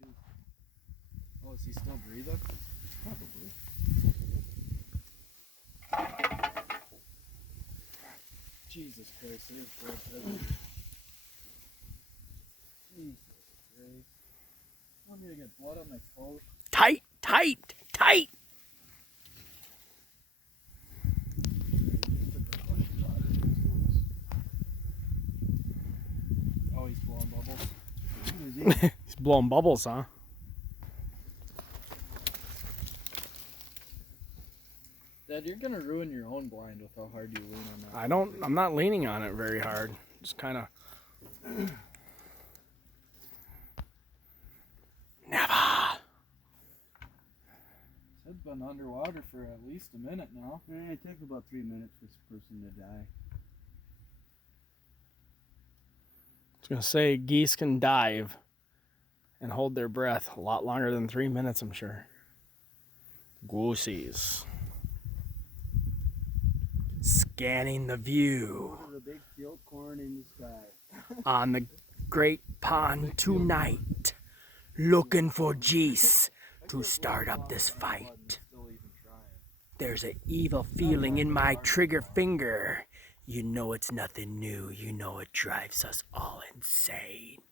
too. Oh, is he still breathing? Probably. Jesus Christ, there's blood everywhere. Jesus Christ. I'm gonna get blood on my coat. Tight, tight, tight. Oh, he's blowing bubbles. He's blowing bubbles, huh? Dad, you're gonna ruin your own blind with how hard you lean on that. I'm not leaning on it very hard. Just kind of. Never. Head's been underwater for at least a minute now. It took about 3 minutes for this person to die. I was going to say geese can dive and hold their breath a lot longer than 3 minutes, I'm sure. Goosies. Scanning the view Look at the big field corn in the sky. on the Great Pond tonight. Looking for geese to start up this fight. There's an evil feeling in my trigger finger. You know it's nothing new. You know it drives us all insane.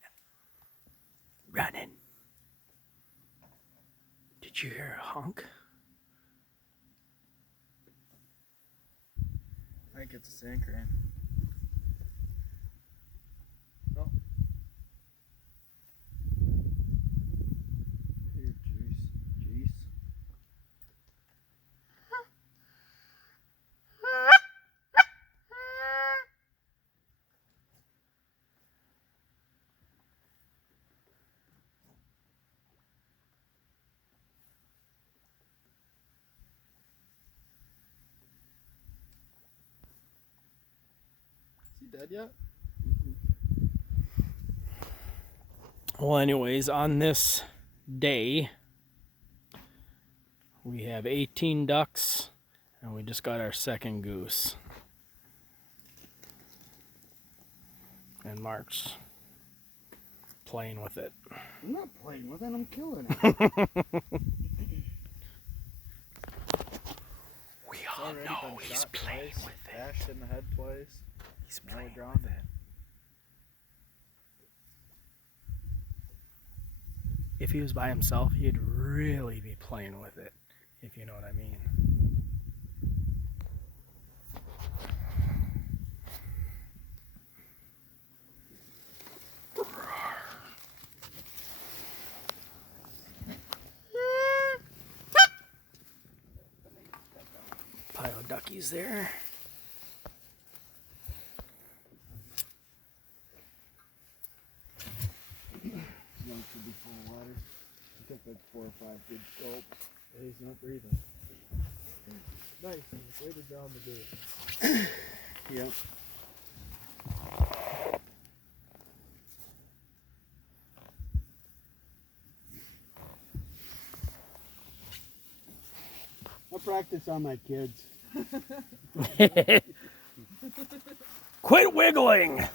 Running. Did you hear a honk? I think it's a sand crane. No. Here, juice. Jeez. Is he dead yet? Well, anyways, on this day, we have 18 ducks, and we just got our second goose. And Mark's playing with it. I'm not playing with it, I'm killing it. We It's all already know been he's shot playing twice, with it. bashed in the head twice. He's Now playing we're with grounded. it. If he was by himself, he'd really be playing with it, if you know what I mean. Pile of duckies there. One should be full of water. I took like 4 or 5 good gulps. Yeah, he's not breathing. Nice. Way to job to do it. Yep. I'll practice on my kids. Quit wiggling!